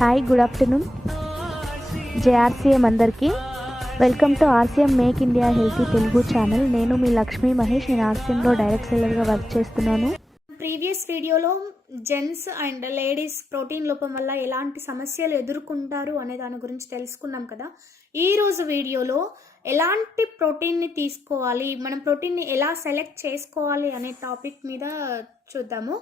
Hi good afternoon. J R C M అందరికీ. Welcome to R C M make India healthy Telugu channel. నేను మీ లక్ష్మీ మహేష్ నేను ఆర్సీఎంలో direct సెల్లర్గా వర్క్ చేస్తున్నాను. ప్రీవియస్ వీడియోలో జెంట్స్ అండ్ లేడీస్ ప్రోటీన్ లోపం వల్ల ఎలాంటి సమస్యలు ఎదుర్కొంటారు అనే దాని గురించి తెలుసుకున్నాం కదా. ఈరోజు వీడియోలో ఎలాంటి ప్రోటీన్ని తీసుకోవాలి మనం ప్రోటీన్ని ఎలా సెలెక్ట్ చేసుకోవాలి అనే టాపిక్ మీద చూద్దాము.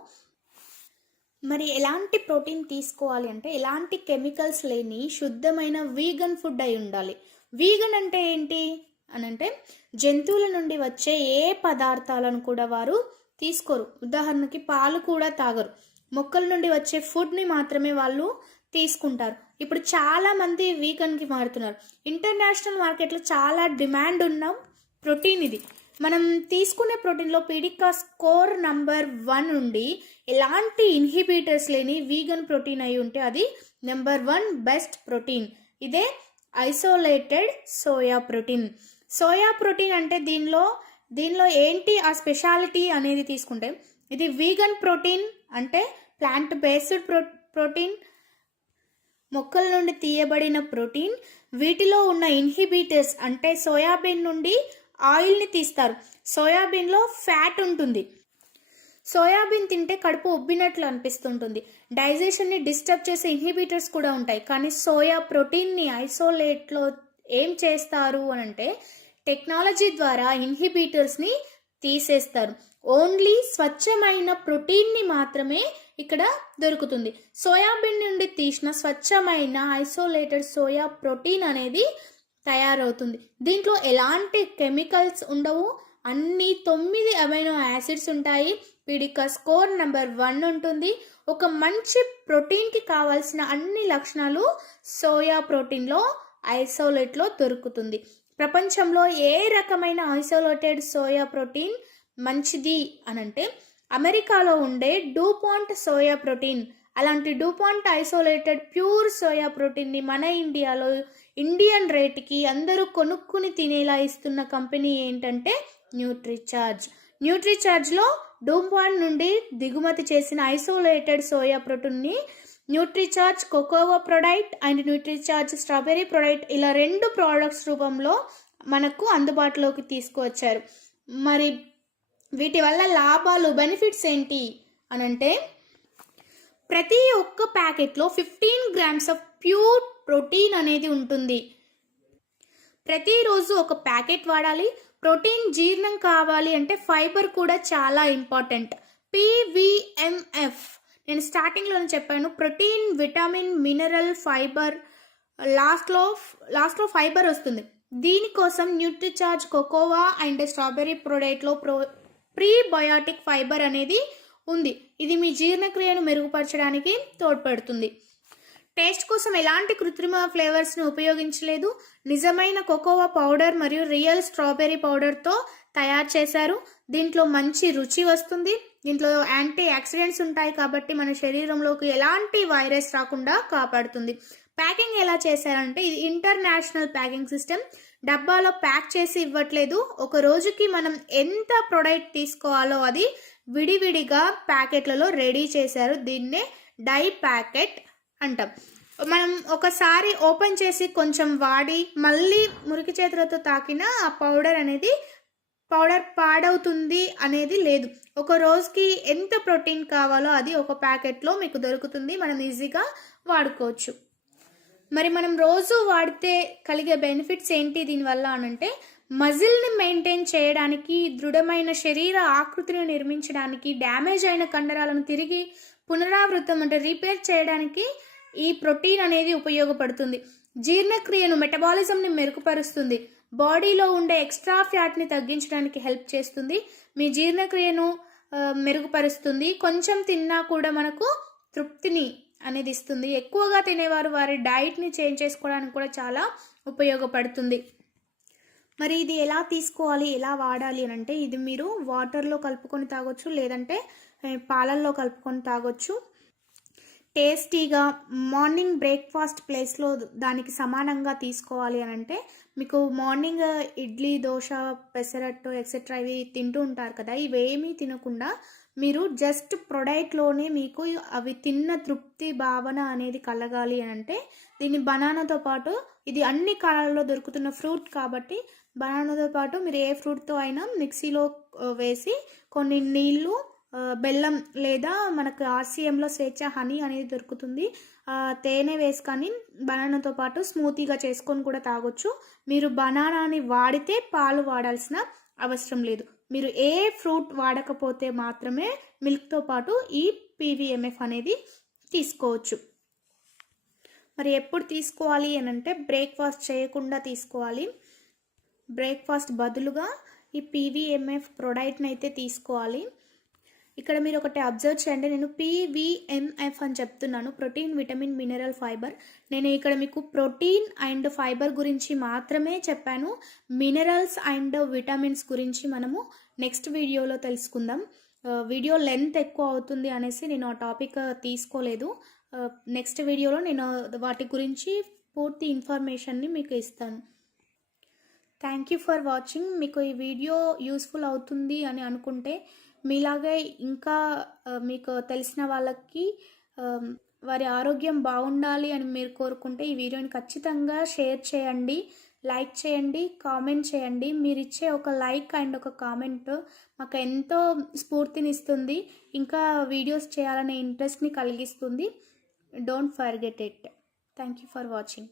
మరి ఎలాంటి ప్రోటీన్ తీసుకోవాలి అంటే ఎలాంటి కెమికల్స్ లేని శుద్ధమైన వీగన్ ఫుడ్ అయి ఉండాలి. వీగన్ అంటే ఏంటి? అని అంటే జంతువుల నుండి వచ్చే ఏ పదార్థాలను కూడా వారు తీసుకోరు. ఉదాహరణకి పాలు కూడా తాగరు. మొక్కల నుండి వచ్చే ఫుడ్ని మాత్రమే వాళ్ళు తీసుకుంటారు. ఇప్పుడు చాలామంది వీగన్కి మారుతున్నారు. ఇంటర్నేషనల్ మార్కెట్లో చాలా డిమాండ్ ఉన్న ప్రోటీన్ ఇది. మనం తీసుకునే ప్రోటీన్లో పీడికా స్కోర్ నంబర్ వన్ ఉండి ఎలాంటి ఇన్హిబిటర్స్ లేని వీగన్ ప్రోటీన్ అయి ఉంటే అది నెంబర్ వన్ బెస్ట్ ప్రోటీన్. ఇదే isolated soya protein. Soya protein అంటే దీనిలో దీనిలో ఏంటి ఆ స్పెషాలిటీ అనేది తీసుకుంటే ఇది వీగన్ ప్రోటీన్ అంటే ప్లాంట్ బేస్డ్ ప్రో ప్రోటీన్ మొక్కల నుండి తీయబడిన ప్రోటీన్ వీటిలో ఉన్న ఇన్హిబిటర్స్ అంటే సోయాబీన్ నుండి ఆయిల్ని తీస్తారు. సోయాబీన్లో ఫ్యాట్ ఉంటుంది. సోయాబీన్ తింటే కడుపు ఉబ్బినట్లు అనిపిస్తుంటుంది. డైజెషన్ని డిస్టర్బ్ చేసే ఇన్హిబిటర్స్ కూడా ఉంటాయి. కానీ సోయా ప్రోటీన్ని ఐసోలేట్లో ఏం చేస్తారు అని అంటే టెక్నాలజీ ద్వారా ఇన్హిబిటర్స్ని తీసేస్తారు. ఓన్లీ స్వచ్ఛమైన ప్రోటీన్ని మాత్రమే ఇక్కడ దొరుకుతుంది. సోయాబీన్ నుండి తీసిన స్వచ్ఛమైన ఐసోలేటెడ్ సోయా ప్రోటీన్ అనేది తయారవుతుంది. దీంట్లో ఎలాంటి కెమికల్స్ ఉండవు అన్ని తొమ్మిది అమైనో యాసిడ్స్ ఉంటాయి. పీడిక స్కోర్ నెంబర్ వన్ ఉంటుంది. ఒక మంచి ప్రోటీన్కి కావాల్సిన అన్ని లక్షణాలు సోయా ప్రోటీన్లో ఐసోలేట్లో దొరుకుతుంది. ప్రపంచంలో ఏ రకమైన ఐసోలేటెడ్ సోయా ప్రోటీన్ మంచిది అనంటే అమెరికాలో ఉండే డూపాంట్ సోయా ప్రోటీన్ అలాంటి డూపాంట్ ఐసోలేటెడ్ ప్యూర్ సోయా ప్రోటీన్ని మన ఇండియాలో ఇండియన్ రేట్కి అందరూ కొనుక్కుని తినేలా ఇస్తున్న కంపెనీ ఏంటంటే న్యూట్రిచార్జ్ న్యూట్రిచార్జ్లో డూపాంట్ నుండి దిగుమతి చేసిన isolated soya ప్రోటీన్ని Nutricharge cocoa product and Nutricharge strawberry product ఇలా రెండు ప్రోడక్ట్స్ రూపంలో మనకు అందుబాటులోకి తీసుకువచ్చారు. మరి వీటి వల్ల లాభాలు బెనిఫిట్స్ ఏంటి అనంటే ప్రతి ఒక్క ప్యాకెట్లో fifteen grams of pure protein అనేది ఉంటుంది. ప్రతిరోజు ఒక ప్యాకెట్ వాడాలి. ప్రోటీన్ జీర్ణం కావాలి అంటే ఫైబర్ కూడా చాలా ఇంపార్టెంట్. పీవీఎంఎఫ్ నేను స్టార్టింగ్లోనే చెప్పాను ప్రోటీన్ విటమిన్ మినరల్ ఫైబర్ లాస్ట్లో లాస్ట్లో ఫైబర్ వస్తుంది. దీనికోసం న్యూట్రిచార్జ్ కోకోవా అండ్ స్ట్రాబెర్రీ ప్రొడక్ట్లో ప్రో ప్రీబయాటిక్ ఫైబర్ అనేది ఉంది. ఇది మీ జీర్ణక్రియను మెరుగుపరచడానికి తోడ్పడుతుంది. టేస్ట్ కోసం ఎలాంటి కృత్రిమ ఫ్లేవర్స్ని ఉపయోగించలేదు. నిజమైన కోకోవా పౌడర్ మరియు రియల్ స్ట్రాబెర్రీ పౌడర్తో తయారు చేశారు. దీంట్లో మంచి రుచి వస్తుంది. దీంట్లో యాంటీ యాక్సిడెంట్స్ ఉంటాయి కాబట్టి మన శరీరంలోకి ఎలాంటి వైరస్ రాకుండా కాపాడుతుంది. ప్యాకింగ్ ఎలా చేశారంటే ఇది ఇంటర్నేషనల్ ప్యాకింగ్ సిస్టమ్. డబ్బాలో ప్యాక్ చేసి ఇవ్వట్లేదు. ఒక రోజుకి మనం ఎంత ప్రొడక్ట్ తీసుకోవాలో అది విడివిడిగా ప్యాకెట్లలో రెడీ చేశారు. దీన్నే డై ప్యాకెట్ అంటాం. మనం ఒకసారి ఓపెన్ చేసి కొంచెం వాడి మళ్ళీ మురికి చేతులతో తాకిన ఆ పౌడర్ అనేది పౌడర్ పాడవుతుంది అనేది లేదు. ఒక రోజుకి ఎంత ప్రోటీన్ కావాలో అది ఒక ప్యాకెట్లో మీకు దొరుకుతుంది. మనం ఈజీగా వాడుకోవచ్చు. మరి మనం రోజు వాడితే కలిగే బెనిఫిట్స్ ఏంటి దీనివల్ల అనంటే మజిల్ని మెయింటైన్ చేయడానికి దృఢమైన శరీర ఆకృతిని నిర్మించడానికి డ్యామేజ్ అయిన కండరాలను తిరిగి పునరావృతం అంటే రిపేర్ చేయడానికి ఈ ప్రోటీన్ అనేది ఉపయోగపడుతుంది. జీర్ణక్రియను మెటబాలిజంని మెరుగుపరుస్తుంది. బాడీలో ఉండే ఎక్స్ట్రా ఫ్యాట్ని తగ్గించడానికి హెల్ప్ చేస్తుంది. మీ జీర్ణక్రియను మెరుగుపరుస్తుంది. కొంచెం తిన్నా కూడా మనకు తృప్తిని అనేది ఇస్తుంది. ఎక్కువగా తినేవారు వారి డైట్ని చేంజ్ చేసుకోవడానికి కూడా చాలా ఉపయోగపడుతుంది. మరి ఇది ఎలా తీసుకోవాలి ఎలా వాడాలి అని అంటే ఇది మీరు వాటర్లో కలుపుకొని తాగొచ్చు లేదంటే పాలల్లో కలుపుకొని తాగొచ్చు. టేస్టీగా మార్నింగ్ బ్రేక్ఫాస్ట్ ప్లేస్లో దానికి సమానంగా తీసుకోవాలి అని అంటే మీకు మార్నింగ్ ఇడ్లీ దోశ పెసరట్టు ఎక్సెట్రా ఇవి తింటూ ఉంటారు కదా ఇవేమీ తినకుండా మీరు జస్ట్ ప్రొడక్ట్లోనే మీకు అవి తిన్న తృప్తి భావన అనేది కలగాలి అని అంటే దీన్ని బనానాతో పాటు ఇది అన్ని కాలాల్లో దొరుకుతున్న ఫ్రూట్ కాబట్టి బనానాతో పాటు మీరు ఏ ఫ్రూట్తో అయినా మిక్సీలో వేసి కొన్ని నీళ్ళు బెల్లం లేదా మనకు ఆర్సీఎంలో స్వేచ్ఛ హనీ అనేది దొరుకుతుంది. తేనె వేసుకొని బనానాతో పాటు స్మూతీగా చేసుకొని కూడా తాగొచ్చు. మీరు బనానాని వాడితే పాలు వాడాల్సిన అవసరం లేదు. మీరు ఏ ఫ్రూట్ వాడకపోతే మాత్రమే మిల్క్తో పాటు ఈ పీవీఎంఎఫ్ అనేది తీసుకోవచ్చు. మరి ఎప్పుడు తీసుకోవాలి అని అంటే బ్రేక్ఫాస్ట్ చేయకుండా తీసుకోవాలి. బ్రేక్ఫాస్ట్ బదులుగా ఈ పీవీఎంఎఫ్ ప్రొడక్ట్ని అయితే తీసుకోవాలి. ఇక్కడ మీరు ఒకటి అబ్జర్వ్ చేయండి. నేను పీవీఎంఎఫ్ అని చెప్తున్నాను. Protein vitamin mineral fibre. నేను ఇక్కడ మీకు ప్రోటీన్ అండ్ ఫైబర్ గురించి మాత్రమే చెప్పాను. మినరల్స్ అండ్ విటమిన్స్ గురించి మనము నెక్స్ట్ వీడియోలో తెలుసుకుందాం. వీడియో లెంత్ ఎక్కువ అవుతుంది అనేసి నేను ఆ టాపిక్ తీసుకోలేదు. నెక్స్ట్ వీడియోలో నేను వాటి గురించి పూర్తి ఇన్ఫర్మేషన్ని మీకు ఇస్తాను. Thank you for watching. మీకు ఈ వీడియో యూస్ఫుల్ అవుతుంది అని అనుకుంటే మీలాగే ఇంకా మీకు తెలిసిన వాళ్ళకి వారి ఆరోగ్యం బాగుండాలి అని మీరు కోరుకుంటే ఈ వీడియోని ఖచ్చితంగా షేర్ చేయండి లైక్ చేయండి కామెంట్ చేయండి. మీరు ఇచ్చే ఒక లైక్ అండ్ ఒక కామెంట్ మాకు ఎంతో స్ఫూర్తినిస్తుంది. ఇంకా వీడియోస్ చేయాలనే ఇంట్రెస్ట్ని కలిగిస్తుంది. Don't forget it. Thank you for watching.